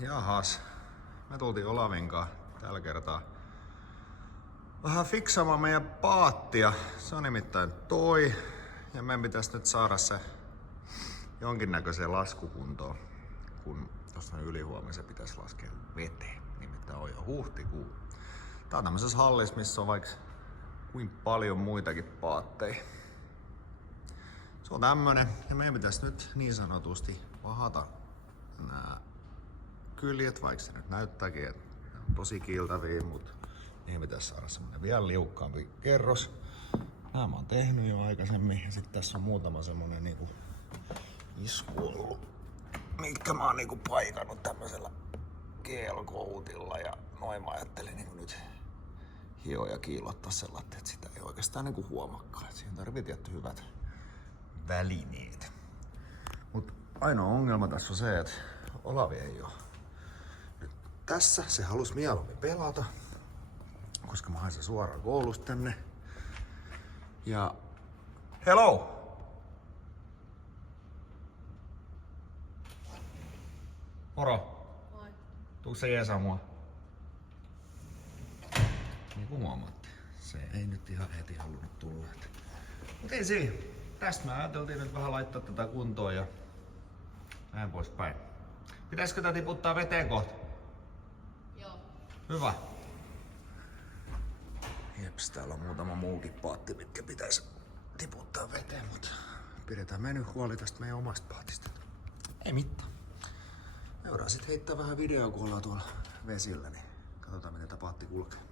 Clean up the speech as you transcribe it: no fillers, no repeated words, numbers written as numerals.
Jahas, me tultiin Olavinkaan tällä kertaa vähän fiksaamaan meidän paattia. Se on nimittäin toi. Ja meidän pitäisi nyt saada se jonkinnäköiseen laskukuntoon, kun tuossa ylihuomisen pitäisi laskea veteen. Nimittäin on jo huhtikuu. Tää on tämmöisessä hallissa, missä on vaikka kuin paljon muitakin paatteja. Se on tämmönen, ja meidän pitäisi nyt niin sanotusti vahata nää kyljet, vaikka se nyt näyttääkin, että ne on tosi kiiltäviä, mutta niihin pitäisi saada semmonen vielä liukkaampi kerros. Nämä mä oon tehnyt jo aikaisemmin, ja sitten tässä on muutama semmonen niinku isku ollut, mitkä mä oon niinku paikannut tämmöisellä gel-coatilla, ja noin mä ajattelin niinku nyt hioa ja kiilottaa sellainen, että sitä ei oikeastaan niinku huomakaan. Siihen tarvii tietty hyvät välineet. Mut ainoa ongelma tässä on se, että Olavi ei oo nyt tässä. Se halus mieluummin pelata, koska mä hain sen suoraan koulusta tänne. Ja hello! Moro! Moi. Tuutko sä jeesaa mua? Niin kuin huomaatte, se ei nyt ihan heti halunnut tulla. Mut ei siinä. Tästä me ajateltiin nyt vähän laittaa tätä kuntoon ja näin poispäin. Pitäisikö tää tiputtaa veteen kohta? Joo. Hyvä. Jeps, täällä on muutama muukin paatti, mitkä pitäisi tiputtaa veteen, mutta pidetään me nyt huoli tästä meidän omasta paatista. Ei mitään. Me voidaan sit heittää vähän videoa, kun ollaan tuolla vesillä, niin katsotaan miten tää paatti kulkee.